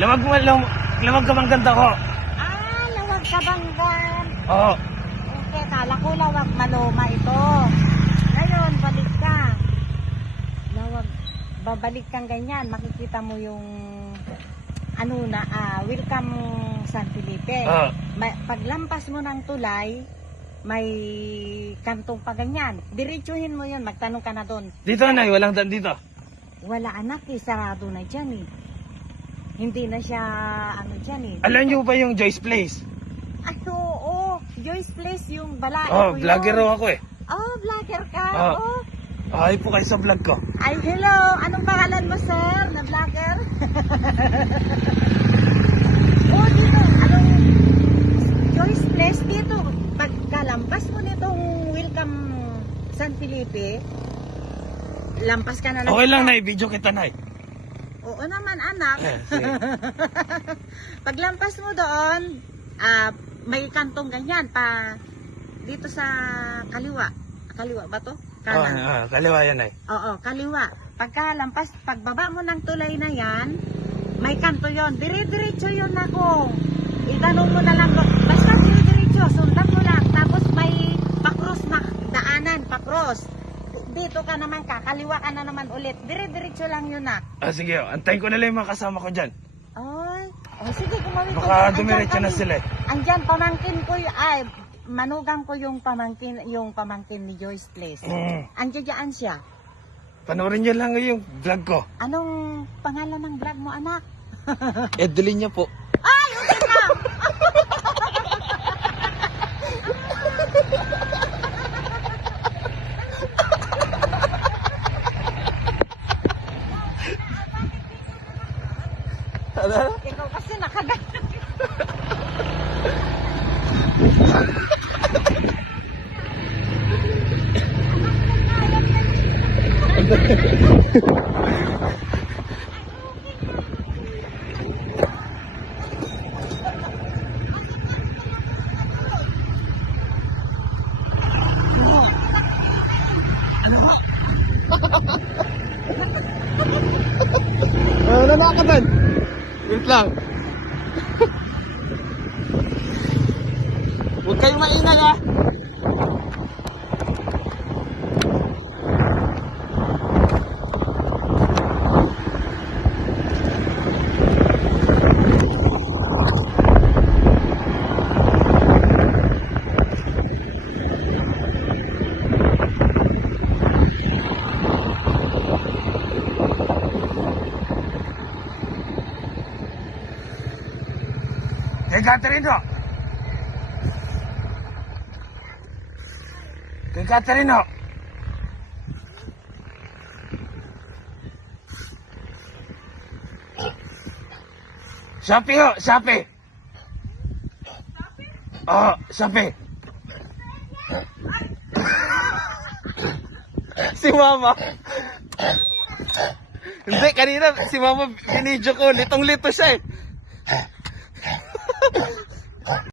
Lawag ka bang ganda ko? Ah, lawag ka banggan. Oo. Okay, kala ko lawag maloma ito. Ngayon, balik ka. Lawag, babalik kang ganyan. Makikita mo yung welcome San Felipe. Oo. Paglampas mo ng tulay, may kantong pa ganyan. Diretsuhin mo yun, magtanong ka na doon. Dito na, walang daan dito. Wala anak eh, sarado na dyan eh. Hindi na siya dyan eh. Alam niyo ba yung Joyce Place? Ay, oo. Joyce Place yung balai Oh, ko yun. vlogger raw ako eh. Oh, vlogger ka? Oh. Oh. Ay po kayo sa vlog ko. Ay, hello. Anong pangalan mo, sir, na vlogger? Oh, dito. Joyce Place dito. Pagkalampas mo nitong welcome San Felipe, lampas ka na Okay lang na, video kita na. Oo naman, anak. Sige. Paglampas mo doon, may kantong ganyan pa dito sa kaliwa. Kaliwa ba to? Kanan. Kaliwa yan ay. Oo, kaliwa. Pagkalampas, pagbaba mo ng tulay na yan, may kanto yon. Dire-diretso yun ako. Itanong mo na lang doon. Basta dire-diretso, sundan mo lang. Tapos may pakros na daanan, pakros. Dito ka naman, kakaliwa ka na naman ulit. Dire-diretso lang yun na. Sige, antayin ko na lang yung mga kasama ko dyan. Ay, sige, gumawin ko. Baka dumiretso na sila eh. Andyan, pamangkin ko manugang ko yung pamangkin ni Joyce Place. Andyan dyan siya. Panoorin niyo lang yung vlog ko. Anong pangalan ng vlog mo, anak? Edeline niya po. Ay, okay na! Ikaw kasi nakagat. Nanakaban. Wait lang. Huwag kayong maingay ah. Kay Catherine ho. Kay Catherine ho. Shopee ho, Shopee. Oh, Shopee. Si Mama. Hindi, kanina si Mama binidyo ko, litong-lito siya eh.